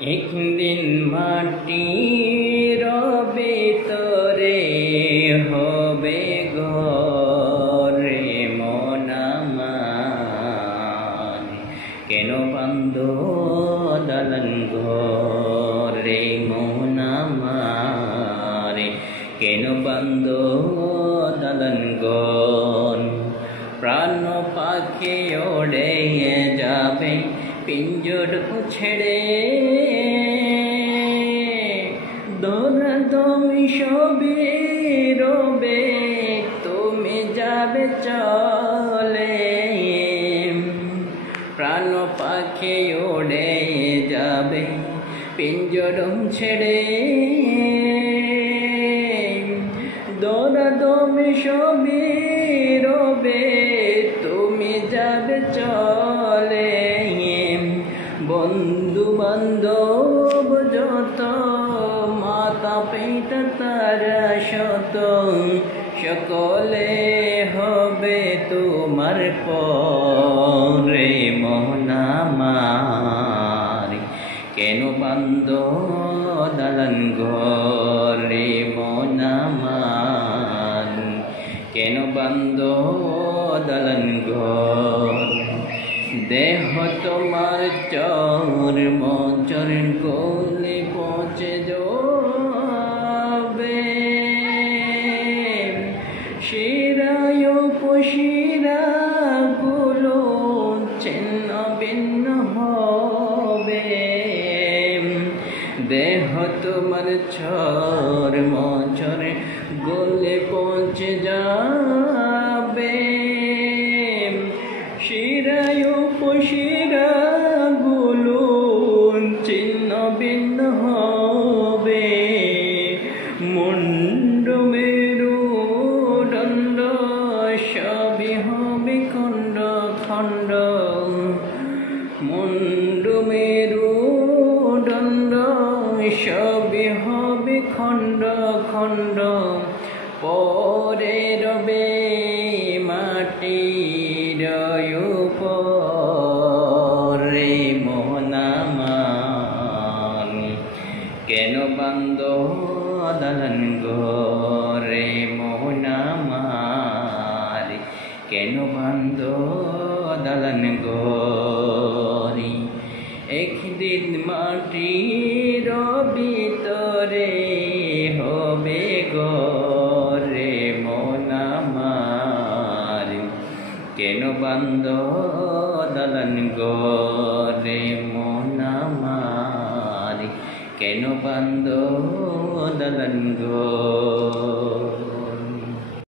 একদিন মাটির ভিতরে হবে ঘরে মন আমার, কেন বান্ধ দালান ঘরে মন আমার, কেন বান্ধ দালান ঘর। প্রাণ পাখি ওড়ে যাবে পিঞ্জর ছেড়ে, দৌড়াদৌড়ি সবে রবে তুমি যাবে চলে। প্রাণ পাখি ওড়ে যাবে পিঞ্জর ছেড়ে, দৌড়াদৌড়ি সবে রবে তুমি যাবে চলে। বন্ধু বান্ধব যত মাতা পিতা তারা শত, সকলে হবে তোমার পরে মন আমার, কেন বান্ধ দালান ঘরে মন আমার, কেন বান্ধ দালান ঘর। দেহ তোমার চর্ম চরণ গলে পৌঁছে যাবে, শিরায় উপশিরা গুলো ছিন্ন ভিন্ন হবে। দেহ তোমার চর্ম চরণ গলে পৌঁছে যাবে, শিরায় উপশিরা গুলো ছিন্ন ভিন্ন হবে। মুন্ড মেরু দণ্ড সবই হবে খণ্ড খণ্ড, মুন্ড মেরু দণ্ড সবই হবে খণ্ড খণ্ড। পরে রবে মাটির উপরে মন আমার, কেন বান্ধ দালান ঘরে মন আমার, কেন বান্ধ দালান ঘরে। একদিন মাটির ভিতরে হবে ঘরে মন আমার, কেন বান্ধ দালান ঘরে মন আমার, কেন বান্ধ দালান ঘর।